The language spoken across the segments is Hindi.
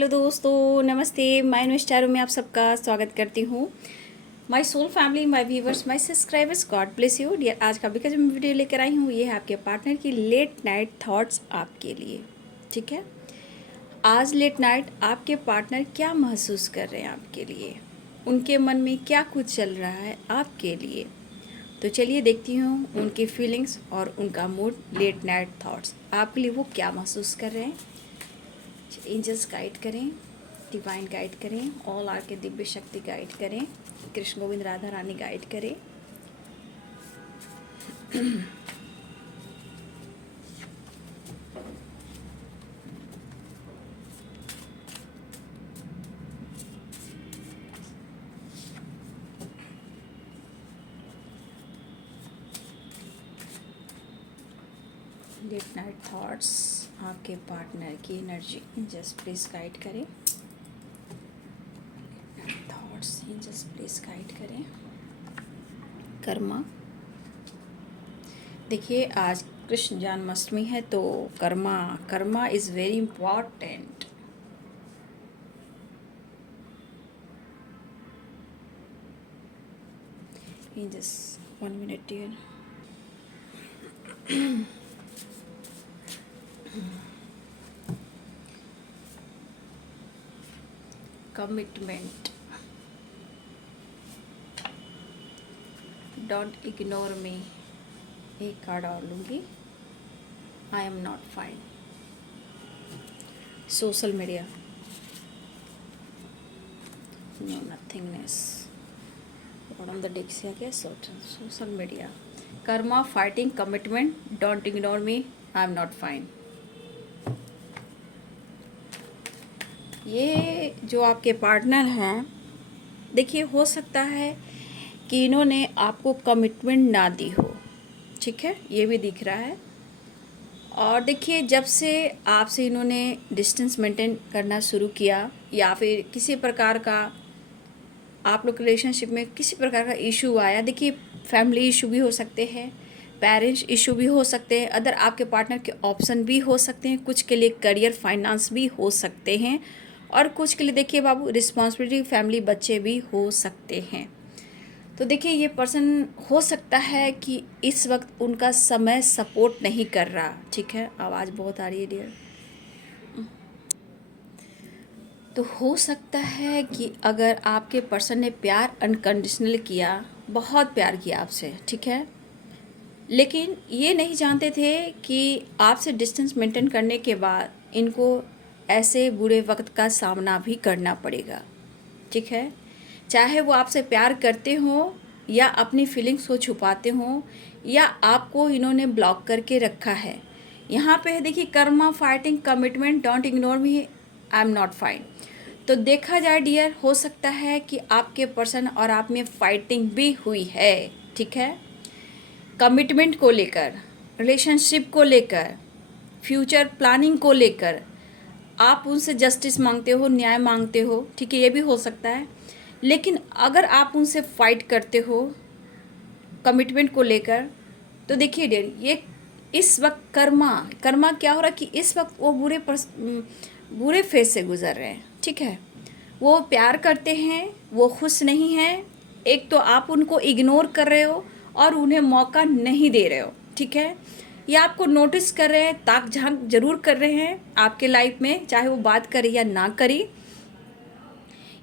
हेलो दोस्तों, नमस्ते। माय इन्वेस्टारो में आप सबका स्वागत करती हूँ। My soul family, my viewers, my subscribers, God bless you dear. आज का भी जो मैं वीडियो लेकर आई हूँ ये है आपके पार्टनर की लेट नाइट थॉट्स आपके लिए। ठीक है, आज लेट नाइट आपके पार्टनर क्या महसूस कर रहे हैं आपके लिए, उनके मन में क्या कुछ चल रहा है आपके लिए। तो चलिए देखती हूँ उनकी फीलिंग्स और उनका मूड, लेट नाइट थॉट्स आपके लिए वो क्या महसूस कर रहे हैं। एंजल्स गाइड करें, डिवाइन गाइड करें, ऑल आर के दिव्य शक्ति गाइड करें, कृष्ण गोविंद राधा रानी गाइड करें। लेट नाइट थॉट्स आपके पार्टनर की एनर्जी जस्ट प्लीज गाइड करें। थॉट्स जस्ट प्लीज गाइड करें। कर्मा, देखिए आज कृष्ण जन्माष्टमी है तो karma is very important. Just 1 minute dear. Commitment, don't ignore me, एक कार्ड और लूँगी। I am not fine. Social media, no nothingness. Bottom the deck से आ गया social media. Karma, fighting, commitment, don't ignore me, I am not fine. ये जो आपके पार्टनर हैं, देखिए हो सकता है कि इन्होंने आपको कमिटमेंट ना दी हो। ठीक है, ये भी दिख रहा है। और देखिए जब से आपसे इन्होंने डिस्टेंस मेंटेन करना शुरू किया या फिर किसी प्रकार का आप लोग रिलेशनशिप में किसी प्रकार का इशू आया, देखिए फैमिली इशू भी हो सकते हैं, पेरेंट्स इशू भी हो सकते हैं, अदर आपके पार्टनर के ऑप्शन भी हो सकते हैं, कुछ के लिए करियर फाइनेंस भी हो सकते हैं और कुछ के लिए देखिए बाबू रिस्पॉन्सिबिलिटी फैमिली बच्चे भी हो सकते हैं। तो देखिए ये पर्सन हो सकता है कि इस वक्त उनका समय सपोर्ट नहीं कर रहा। ठीक है, आवाज़ बहुत आ रही है डियर। तो हो सकता है कि अगर आपके पर्सन ने प्यार अनकंडीशनल किया, बहुत प्यार किया आपसे, ठीक है, लेकिन ये नहीं जानते थे कि आपसे डिस्टेंस मेंटेन करने के बाद इनको ऐसे बुरे वक्त का सामना भी करना पड़ेगा। ठीक है, चाहे वो आपसे प्यार करते हों या अपनी फीलिंग्स को छुपाते हों या आपको इन्होंने ब्लॉक करके रखा है। यहाँ पे है देखिए Karma, fighting, commitment, don't ignore me, I am not fine. तो देखा जाए डियर, हो सकता है कि आपके पर्सन और आप में फाइटिंग भी हुई है। ठीक है, कमिटमेंट को लेकर, रिलेशनशिप को लेकर, फ्यूचर प्लानिंग को लेकर आप उनसे जस्टिस मांगते हो, न्याय मांगते हो। ठीक है, ये भी हो सकता है। लेकिन अगर आप उनसे फाइट करते हो कमिटमेंट को लेकर, तो देखिए डियर, ये इस वक्त कर्मा क्या हो रहा है कि इस वक्त वो बुरे फेज से गुजर रहे हैं। ठीक है, वो प्यार करते हैं, वो खुश नहीं हैं। एक तो आप उनको इग्नोर कर रहे हो और उन्हें मौका नहीं दे रहे हो। ठीक है, ये आपको नोटिस कर रहे हैं, ताक झांक जरूर कर रहे हैं आपके लाइफ में, चाहे वो बात करे या ना करे।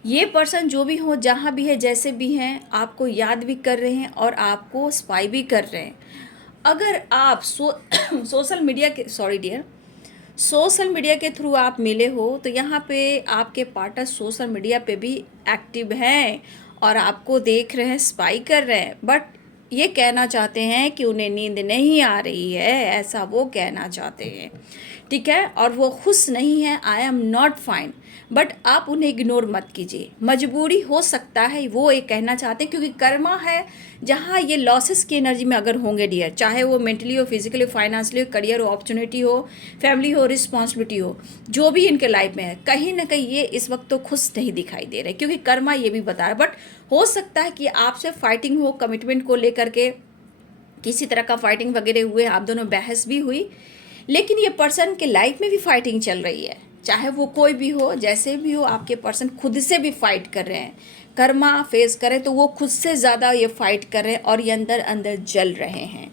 ये पर्सन जो भी हो, जहाँ भी है, जैसे भी हैं, आपको याद भी कर रहे हैं और आपको स्पाई भी कर रहे हैं। अगर आप सोशल मीडिया के सोशल मीडिया के थ्रू आप मिले हो तो यहाँ पे आपके पार्टनर सोशल मीडिया पे भी एक्टिव हैं और आपको देख रहे हैं, स्पाई कर रहे हैं, बट ये कहना चाहते हैं कि उन्हें नींद नहीं आ रही है, ऐसा वो कहना चाहते हैं। ठीक है, और वो खुश नहीं है, आई एम नॉट फाइन। बट आप उन्हें इग्नोर मत कीजिए, मजबूरी हो सकता है वो ये कहना चाहते हैं, क्योंकि कर्मा है जहाँ ये लॉसेस की एनर्जी में अगर होंगे डियर, चाहे वो मेंटली हो, फिजिकली हो, फाइनेंशियली हो, करियर हो, अपॉर्चुनिटी हो, फैमिली हो, रिस्पॉन्सिबिलिटी हो, जो भी इनके लाइफ में है, कहीं ना कहीं ये इस वक्त तो खुश नहीं दिखाई दे रहे, क्योंकि कर्मा ये भी बता रहा है। बट हो सकता है कि आपसे फाइटिंग हो, कमिटमेंट को लेकर के किसी तरह का फाइटिंग वगैरह हुए, आप दोनों बहस भी हुई, लेकिन ये पर्सन के लाइफ में भी फाइटिंग चल रही है। चाहे वो कोई भी हो, जैसे भी हो, आपके पर्सन खुद से भी फाइट कर रहे हैं। कर्मा फेस करें तो वो खुद से ज़्यादा ये फाइट कर रहे हैं और ये अंदर अंदर जल रहे हैं।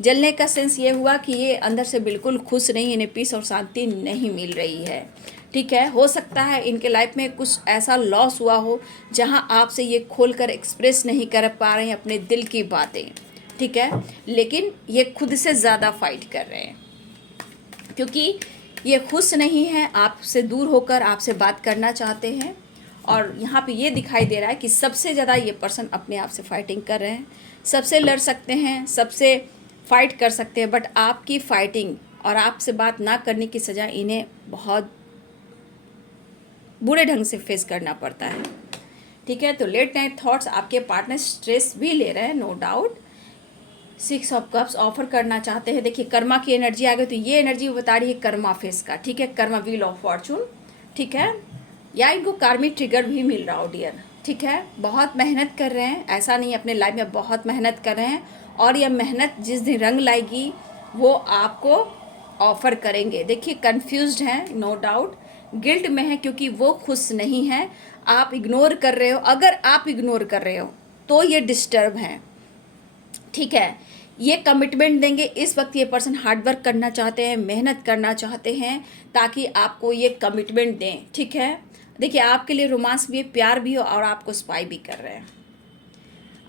जलने का सेंस ये हुआ कि ये अंदर से बिल्कुल खुश नहीं, इन्हें पीस और शांति नहीं मिल रही है। ठीक है, हो सकता है इनके लाइफ में कुछ ऐसा लॉस हुआ हो जहां आपसे ये खोलकर एक्सप्रेस नहीं कर पा रहे हैं अपने दिल की बातें। ठीक है, लेकिन ये खुद से ज़्यादा फाइट कर रहे हैं क्योंकि ये खुश नहीं है, आपसे दूर होकर आपसे बात करना चाहते हैं। और यहाँ पे ये दिखाई दे रहा है कि सबसे ज़्यादा ये पर्सन अपने आप से फाइटिंग कर रहे हैं। सबसे लड़ सकते हैं, सबसे फाइट कर सकते हैं, बट आपकी फाइटिंग और आपसे बात ना करने की सज़ा इन्हें बहुत बुरे ढंग से फेस करना पड़ता है। ठीक है, तो लेट नाइट थॉट्स, आपके पार्टनर स्ट्रेस भी ले रहे हैं, no doubt. 6 of cups offer करना चाहते हैं। देखिए कर्मा की एनर्जी आ गई, तो ये एनर्जी बता रही है कर्मा फेस का। ठीक है, कर्मा व्हील ऑफ फॉर्चून। ठीक है, या इनको कार्मिक ट्रिगर भी मिल रहा हो डियर। ठीक है, बहुत मेहनत कर रहे हैं, ऐसा नहीं अपने लाइफ में बहुत मेहनत कर रहे हैं और यह मेहनत जिस दिन रंग लाएगी वो आपको ऑफर करेंगे। देखिए कंफ्यूज्ड हैं, नो डाउट गिल्ट में है क्योंकि वो खुश नहीं है, आप इग्नोर कर रहे हो। अगर आप इग्नोर कर रहे हो तो ये डिस्टर्ब हैं। ठीक है, ये कमिटमेंट देंगे। इस वक्त ये पर्सन हार्डवर्क करना चाहते हैं, मेहनत करना चाहते हैं ताकि आपको ये कमिटमेंट दें। ठीक है, देखिए आपके लिए रोमांस भी है, प्यार भी हो और आपको स्पाई भी कर रहे हैं।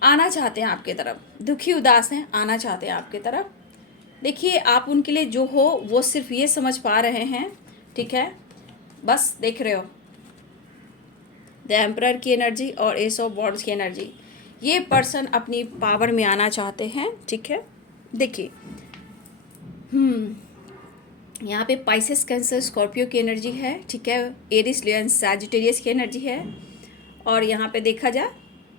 आना चाहते हैं आपके तरफ, दुखी उदास हैं, आना चाहते हैं आपके तरफ। देखिए आप उनके लिए जो हो वो सिर्फ ये समझ पा रहे हैं। ठीक है, बस देख रहे हो द एम्परर की एनर्जी और एस ऑफ वॉन्ड्स की एनर्जी। ये पर्सन अपनी पावर में आना चाहते हैं। ठीक है, देखिए यहाँ पे पाइसेस, कैंसर, स्कॉर्पियो की एनर्जी है। ठीक है, एरिस, लियन, सैजिटेरियस की एनर्जी है और यहाँ पे देखा जाए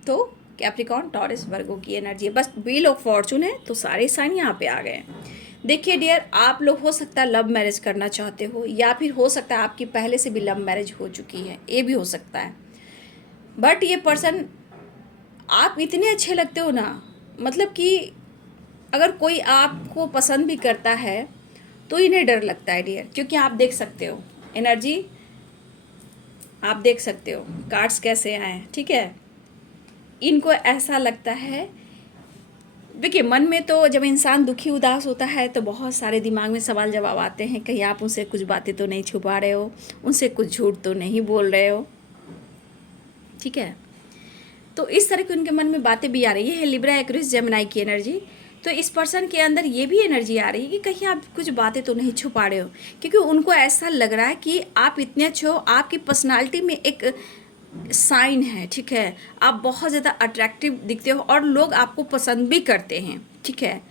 तो कैप्रिकॉर्न, टॉरस, वर्गो की एनर्जी है। बस व्हील ऑफ फॉर्चून है तो सारे साइन यहाँ पे आ गए। देखिए डियर, आप लोग हो सकता है लव मैरिज करना चाहते हो या फिर हो सकता है आपकी पहले से भी लव मैरिज हो चुकी है, ये भी हो सकता है। बट ये पर्सन, आप इतने अच्छे लगते हो ना, मतलब कि अगर कोई आपको पसंद भी करता है तो इन्हें डर लगता है डियर, क्योंकि आप देख सकते हो एनर्जी, आप देख सकते हो कार्ड्स कैसे आए हैं। ठीक है, इनको ऐसा लगता है, देखिए मन में तो जब इंसान दुखी उदास होता है तो बहुत सारे दिमाग में सवाल जवाब आते हैं, कहीं आप उनसे कुछ बातें तो नहीं छुपा रहे हो, उनसे कुछ झूठ तो नहीं बोल रहे हो। ठीक है, तो इस तरह की उनके मन में बातें भी आ रही है। लिब्रा, एक्वेरियस, जेमिनी की एनर्जी। तो इस पर्सन के अंदर ये भी एनर्जी आ रही है कि कहीं आप कुछ बातें तो नहीं छुपा रहे हो, क्योंकि उनको ऐसा लग रहा है कि आप इतने अच्छे हो, आपकी पर्सनालिटी में एक साइन है। ठीक है, आप बहुत ज़्यादा अट्रैक्टिव दिखते हो और लोग आपको पसंद भी करते हैं। ठीक है,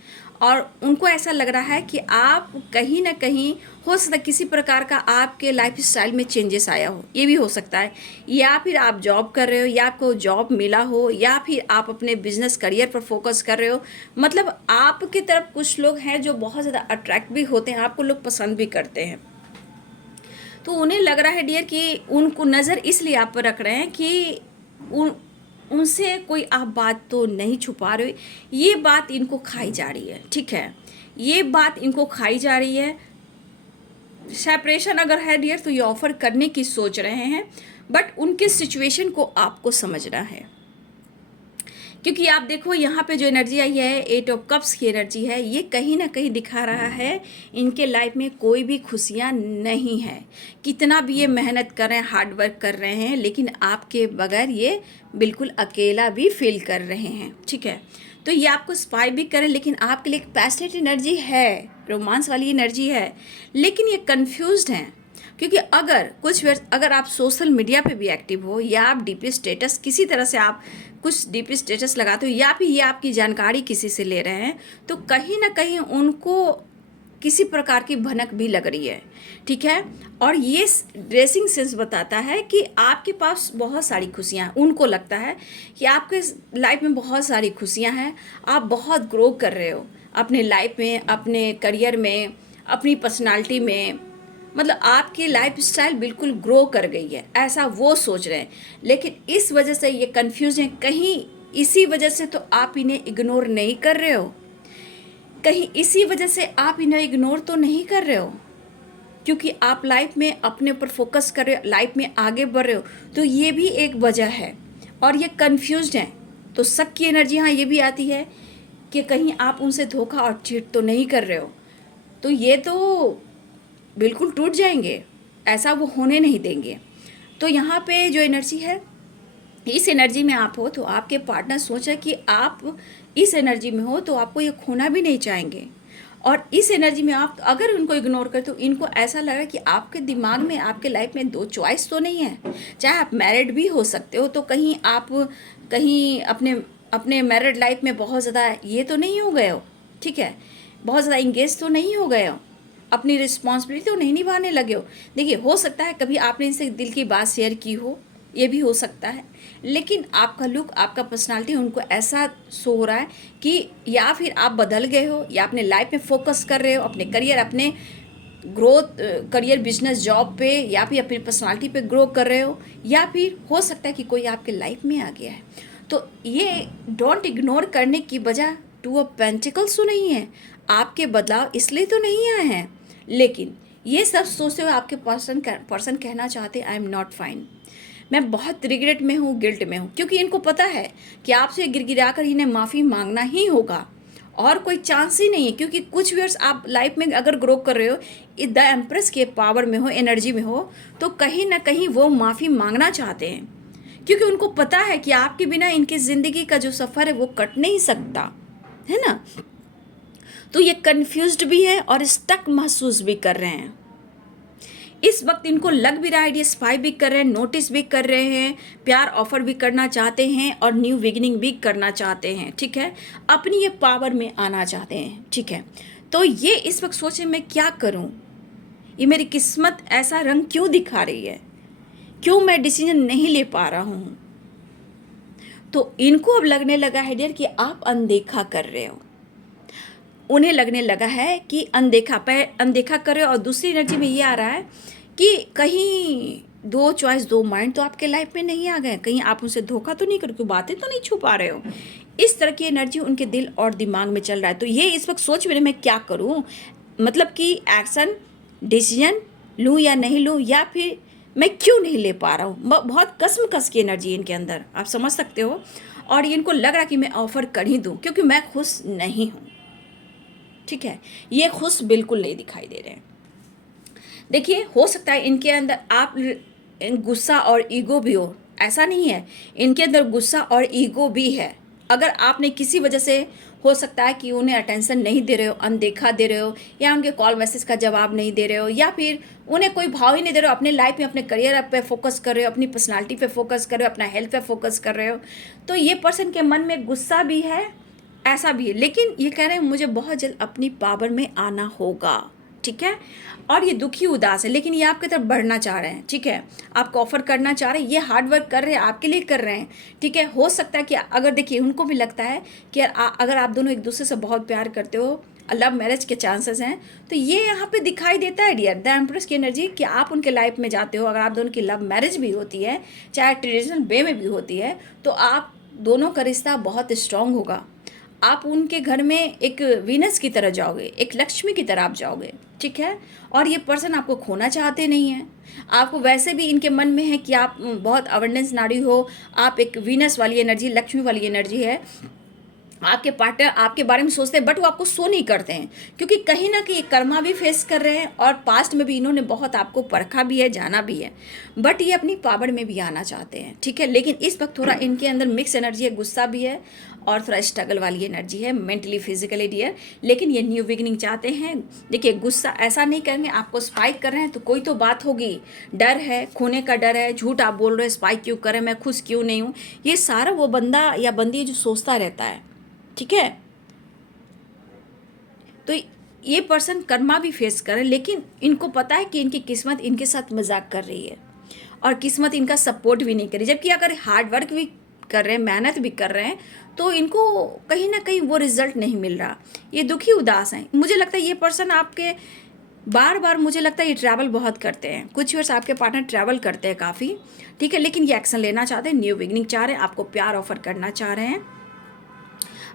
और उनको ऐसा लग रहा है कि आप कहीं ना कहीं, हो सकता है किसी प्रकार का आपके लाइफ स्टाइल में चेंजेस आया हो, ये भी हो सकता है। या फिर आप जॉब कर रहे हो या आपको जॉब मिला हो या फिर आप अपने बिजनेस करियर पर फोकस कर रहे हो। मतलब आपकी तरफ कुछ लोग हैं जो बहुत ज़्यादा अट्रैक्ट भी होते हैं, आपको लोग पसंद भी करते हैं। तो उन्हें लग रहा है डियर कि उनको नज़र इसलिए आप पर रख रहे हैं कि उनसे कोई आप बात तो नहीं छुपा रहे हो, ये बात इनको खाई जा रही है। ठीक है, ये बात इनको खाई जा रही है। सेपरेशन अगर है डियर तो ये ऑफर करने की सोच रहे हैं, बट उनके सिचुएशन को आपको समझना है। क्योंकि आप देखो यहाँ पे जो एनर्जी आई है, 8 ऑफ कप्स की एनर्जी है, ये कहीं ना कहीं दिखा रहा है इनके लाइफ में कोई भी खुशियाँ नहीं है। कितना भी ये मेहनत कर रहे हैं, हार्ड वर्क कर रहे हैं, लेकिन आपके बगैर ये बिल्कुल अकेला भी फील कर रहे हैं। ठीक है, तो ये आपको स्पाई भी करें, लेकिन आपके लिए एक पैशनेट एनर्जी है, रोमांस वाली एनर्जी है, लेकिन ये कन्फ्यूज्ड हैं। क्योंकि अगर आप सोशल मीडिया पे भी एक्टिव हो या आप डीपी स्टेटस, किसी तरह से आप कुछ डीपी स्टेटस लगाते हो या फिर ये आपकी जानकारी किसी से ले रहे हैं, तो कहीं ना कहीं उनको किसी प्रकार की भनक भी लग रही है। ठीक है, और ये ड्रेसिंग सेंस बताता है कि आपके पास बहुत सारी खुशियाँ, उनको लगता है कि आपके लाइफ में बहुत सारी खुशियाँ हैं, आप बहुत ग्रो कर रहे हो अपने लाइफ में, अपने करियर में, अपनी पर्सनालिटी में। मतलब आपकी लाइफ स्टाइल बिल्कुल ग्रो कर गई है, ऐसा वो सोच रहे हैं। लेकिन इस वजह से ये कंफ्यूज हैं, कहीं इसी वजह से तो आप इन्हें इग्नोर नहीं कर रहे हो, कहीं इसी वजह से आप इन्हें इग्नोर तो नहीं कर रहे हो। क्योंकि आप लाइफ में अपने ऊपर फोकस कर रहे हो, लाइफ में आगे बढ़ रहे हो, तो ये भी एक वजह है। और ये कन्फ्यूज्ड हैं, तो शक की एनर्जी यहाँ ये भी आती है कि कहीं आप उनसे धोखा और चीट तो नहीं कर रहे हो, तो ये तो बिल्कुल टूट जाएंगे, ऐसा वो होने नहीं देंगे। तो यहाँ पे जो एनर्जी है, इस एनर्जी में आप हो तो आपके पार्टनर सोचा कि आप इस एनर्जी में हो तो आपको ये खोना भी नहीं चाहेंगे। और इस एनर्जी में आप अगर उनको इग्नोर करते हो, इनको ऐसा लगा कि आपके दिमाग में, आपके लाइफ में दो चॉइस तो नहीं है। चाहे आप मैरिड भी हो सकते हो, तो कहीं आप कहीं अपने अपने मैरिड लाइफ में बहुत ज़्यादा ये तो नहीं हो गए हो, ठीक है, बहुत ज़्यादा इंगेज तो नहीं हो गए हो, अपनी रिस्पॉन्सिबिलिटी तो नहीं निभाने लगे हो। देखिए, हो सकता है कभी आपने इनसे दिल की बात शेयर की हो, ये भी हो सकता है, लेकिन आपका लुक, आपका पर्सनालिटी उनको ऐसा शो हो रहा है कि या फिर आप बदल गए हो, या अपने लाइफ में फोकस कर रहे हो, अपने करियर, अपने ग्रोथ, करियर, बिजनेस, जॉब पे, या फिर अपनी पर्सनालिटी पे ग्रो कर रहे हो, या फिर हो सकता है कि कोई आपके लाइफ में आ गया है। तो ये डोंट इग्नोर करने की वजह टू ऑफ पेंटिकल्स तो नहीं है, आपके बदलाव इसलिए तो नहीं आए हैं, लेकिन ये सब सोचते हुए आपके पर्सन कहना चाहते आई एम नॉट फाइन, मैं बहुत रिग्रेट में हूँ, गिल्ट में हूँ, क्योंकि इनको पता है कि आपसे गिड़गिड़ा कर इन्हें माफ़ी मांगना ही होगा और कोई चांस ही नहीं है। क्योंकि कुछ ईयर्स आप लाइफ में अगर ग्रो कर रहे हो, द एम्प्रेस के पावर में हो, एनर्जी में हो, तो कहीं ना कहीं वो माफ़ी मांगना चाहते हैं, क्योंकि उनको पता है कि आपके बिना इनकी ज़िंदगी का जो सफ़र है वो कट नहीं सकता है ना। तो ये कन्फ्यूज्ड भी है और स्टक महसूस भी कर रहे हैं। इस वक्त इनको लग भी रहा है, ये स्पाई भी कर रहे हैं, नोटिस भी कर रहे हैं, प्यार ऑफर भी करना चाहते हैं और न्यू बिगिनिंग भी करना चाहते हैं, ठीक है, अपनी ये पावर में आना चाहते हैं, ठीक है। तो ये इस वक्त सोचे मैं क्या करूं, ये मेरी किस्मत ऐसा रंग क्यों दिखा रही है, क्यों मैं डिसीजन नहीं ले पा रहा हूँ। तो इनको अब लगने लगा है डियर कि आप अनदेखा कर रहे हो, उन्हें लगने लगा है कि अनदेखा कर रहे हो। और दूसरी एनर्जी में ये आ रहा है कि कहीं दो चॉइस, दो माइंड तो आपके लाइफ में नहीं आ गए, कहीं आप उनसे धोखा तो नहीं कर, कोई बातें तो नहीं छुपा रहे हो। इस तरह की एनर्जी उनके दिल और दिमाग में चल रहा है। तो ये इस वक्त सोच रहे मैं क्या करूं, मतलब कि एक्शन, डिसीजन लूं या नहीं लूं, या फिर मैं क्यों नहीं ले पा रहा हूँ। बहुत कसम-कस की एनर्जी इनके अंदर, आप समझ सकते हो। और इनको लग रहा है कि मैं ऑफर कर ही दूं, क्योंकि मैं खुश नहीं हूँ, ठीक है, ये खुश बिल्कुल नहीं दिखाई दे रहे हैं। देखिए, हो सकता है इनके अंदर आप गुस्सा और ईगो भी हो, ऐसा नहीं है, इनके अंदर गुस्सा और ईगो भी है। अगर आपने किसी वजह से, हो सकता है कि उन्हें अटेंशन नहीं दे रहे हो, अनदेखा दे रहे हो, या उनके कॉल मैसेज का जवाब नहीं दे रहे हो, या फिर उन्हें कोई भाव ही नहीं दे रहे हो, अपने लाइफ में अपने करियर पे फोकस कर रहे हो, अपनी पर्सनालिटी पे फोकस कर रहे हो, अपना हेल्थ पे फोकस कर रहे हो। तो ये पर्सन के मन में गुस्सा भी है, ऐसा भी है, लेकिन ये कह रहे हैं मुझे बहुत जल्द अपनी पावर में आना होगा, ठीक है। और ये दुखी उदास है, लेकिन ये आपकी तरफ बढ़ना चाह रहे हैं, ठीक है, आपको ऑफर करना चाह रहे हैं, ये हार्ड वर्क कर रहे हैं, आपके लिए कर रहे हैं, ठीक है। हो सकता है कि अगर देखिए, उनको भी लगता है कि अगर आप दोनों एक दूसरे से बहुत प्यार करते हो, लव मैरिज के चांसेस हैं, तो ये यहाँ पे दिखाई देता है डियर, द एम्प्रेस की एनर्जी, कि आप उनके लाइफ में जाते हो। अगर आप दोनों की लव मैरिज भी होती है, चाहे ट्रेडिशनल वे में भी होती है, तो आप दोनों का रिश्ता बहुत स्ट्रांग होगा। आप उनके घर में एक वीनस की तरह जाओगे, एक लक्ष्मी की तरह आप जाओगे, ठीक है। और ये पर्सन आपको खोना चाहते नहीं हैं, आपको वैसे भी इनके मन में है कि आप बहुत अवेंडेंस नारी हो, आप एक वीनस वाली एनर्जी, लक्ष्मी वाली एनर्जी है, आपके पार्टनर आपके बारे में सोचते हैं, बट वो आपको शो नहीं करते हैं, क्योंकि कहीं ना कहीं कर्मा भी फेस कर रहे हैं और पास्ट में भी इन्होंने बहुत आपको परखा भी है, जाना भी है, बट ये अपनी पावर में भी आना चाहते हैं, ठीक है। लेकिन इस वक्त थोड़ा इनके अंदर मिक्स एनर्जी है, गुस्सा भी है और थोड़ा स्ट्रगल वाली एनर्जी है, मेंटली फिजिकली डियर। लेकिन ये न्यू बिगिनिंग चाहते हैं। देखिए, गुस्सा ऐसा नहीं करेंगे, आपको स्पाइक कर रहे हैं तो कोई तो बात होगी, डर है, खोने का डर है, झूठ आप बोल रहे हैं, स्पाइक क्यों कर रहे हैं, मैं खुश क्यों नहीं हूँ, ये सारा वो बंदा या बंदी जो सोचता रहता है, ठीक है। तो ये पर्सन कर्मा भी फेस करे, लेकिन इनको पता है कि इनकी किस्मत इनके साथ मजाक कर रही है और किस्मत इनका सपोर्ट भी नहीं कर रही। जबकि अगर हार्ड वर्क भी कर रहे हैं, मेहनत भी कर रहे हैं, तो इनको कहीं ना कहीं वो रिजल्ट नहीं मिल रहा, ये दुखी उदास हैं। मुझे लगता है ये पर्सन आपके बार बार, मुझे लगता है ये ट्रैवल बहुत करते हैं, कुछ वर्ष आपके पार्टनर ट्रैवल करते हैं काफ़ी, ठीक है। लेकिन ये एक्शन लेना चाहते हैं, न्यू बिगिनिंग चाह रहे हैं, आपको प्यार ऑफर करना चाह रहे हैं।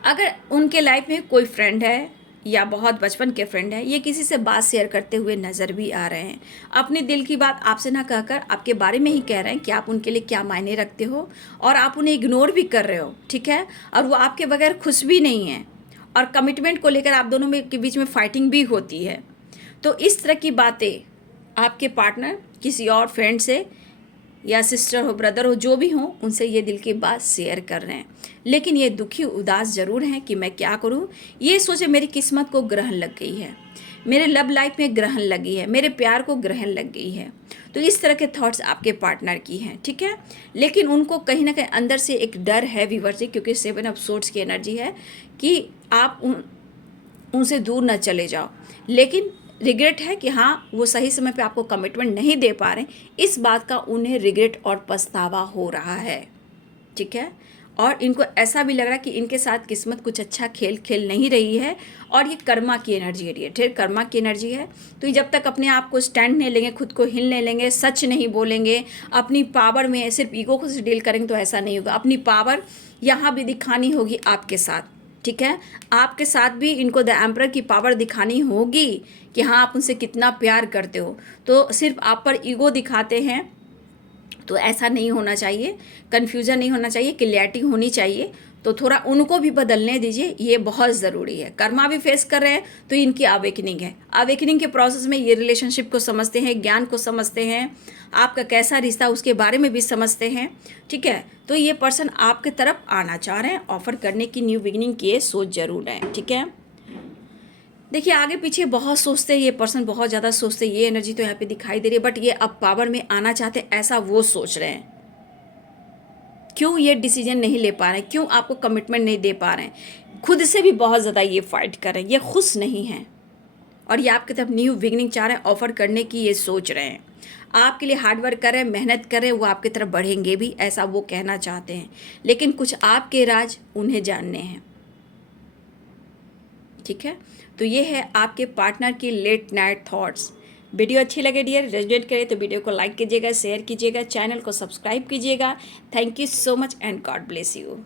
अगर उनके लाइफ में कोई फ्रेंड है, या बहुत बचपन के फ्रेंड हैं, ये किसी से बात शेयर करते हुए नज़र भी आ रहे हैं। अपने दिल की बात आपसे ना कहकर आपके बारे में ही कह रहे हैं कि आप उनके लिए क्या मायने रखते हो, और आप उन्हें इग्नोर भी कर रहे हो, ठीक है। और वो आपके बगैर खुश भी नहीं है, और कमिटमेंट को लेकर आप दोनों में के बीच में फाइटिंग भी होती है। तो इस तरह की बातें आपके पार्टनर किसी और फ्रेंड से या सिस्टर हो, ब्रदर हो, जो भी हो, उनसे ये दिल की बात शेयर कर रहे हैं। लेकिन ये दुखी उदास ज़रूर हैं कि मैं क्या करूं, ये सोचे मेरी किस्मत को ग्रहण लग गई है, मेरे लव लाइफ में ग्रहण लगी है, मेरे प्यार को ग्रहण लग गई है। तो इस तरह के थॉट्स आपके पार्टनर की हैं, ठीक है। लेकिन उनको कहीं ना कहीं अंदर से एक डर है व्यूअर्स जी, क्योंकि 7 ऑफ सोर्ड्स की एनर्जी है कि आप उनसे दूर ना चले जाओ। लेकिन रिग्रेट है कि हाँ, वो सही समय पे आपको कमिटमेंट नहीं दे पा रहे, इस बात का उन्हें रिग्रेट और पछतावा हो रहा है, ठीक है। और इनको ऐसा भी लग रहा है कि इनके साथ किस्मत कुछ अच्छा खेल खेल नहीं रही है, और ये कर्मा की एनर्जी है, ढेर कर्मा की एनर्जी है। तो ये जब तक अपने आप को स्टैंड नहीं लेंगे, खुद को हिल नहीं लेंगे, सच नहीं बोलेंगे, अपनी पावर में सिर्फ ईगो को से डील करेंगे, तो ऐसा नहीं होगा। अपनी पावर यहाँ भी दिखानी होगी आपके साथ, ठीक है। आपके साथ भी इनको द एम्परर की पावर दिखानी होगी कि हाँ, आप उनसे कितना प्यार करते हो। तो सिर्फ आप पर ईगो दिखाते हैं, तो ऐसा नहीं होना चाहिए, कन्फ्यूज़न नहीं होना चाहिए, क्लियरिटी होनी चाहिए। तो थोड़ा उनको भी बदलने दीजिए, ये बहुत ज़रूरी है। कर्मा भी फेस कर रहे हैं, तो इनकी अवेकनिंग है। अवेकनिंग के प्रोसेस में ये रिलेशनशिप को समझते हैं, ज्ञान को समझते हैं, आपका कैसा रिश्ता उसके बारे में भी समझते हैं, ठीक है। तो ये पर्सन आपके तरफ आना चाह रहे हैं, ऑफर करने की न्यू बिगिनिंग की ये सोच जरूर है, ठीक है। देखिए, आगे पीछे बहुत सोचते हैं ये पर्सन, बहुत ज़्यादा सोचते हैं, ये एनर्जी तो यहाँ पे दिखाई दे रही है। बट ये अब पावर में आना चाहते हैं, ऐसा वो सोच रहे हैं। क्यों ये डिसीजन नहीं ले पा रहे हैं, क्यों आपको कमिटमेंट नहीं दे पा रहे हैं, खुद से भी बहुत ज़्यादा ये फाइट कर रहे हैं, ये खुश नहीं हैं। और ये आपकी तरफ न्यू बिगिनिंग चाह रहे हैं, ऑफर करने की ये सोच रहे हैं। आपके लिए हार्डवर्क कर रहे हैं, मेहनत कर रहे हैं, वो आपकी तरफ बढ़ेंगे भी, ऐसा वो कहना चाहते हैं। लेकिन कुछ आपके राज उन्हें जानने हैं, ठीक है। तो ये है आपके पार्टनर की लेट नाइट थॉट्स। वीडियो अच्छी लगे डियर, रेजोनेट करे तो वीडियो को लाइक कीजिएगा, शेयर कीजिएगा, चैनल को सब्सक्राइब कीजिएगा। Thank you so much and God bless you.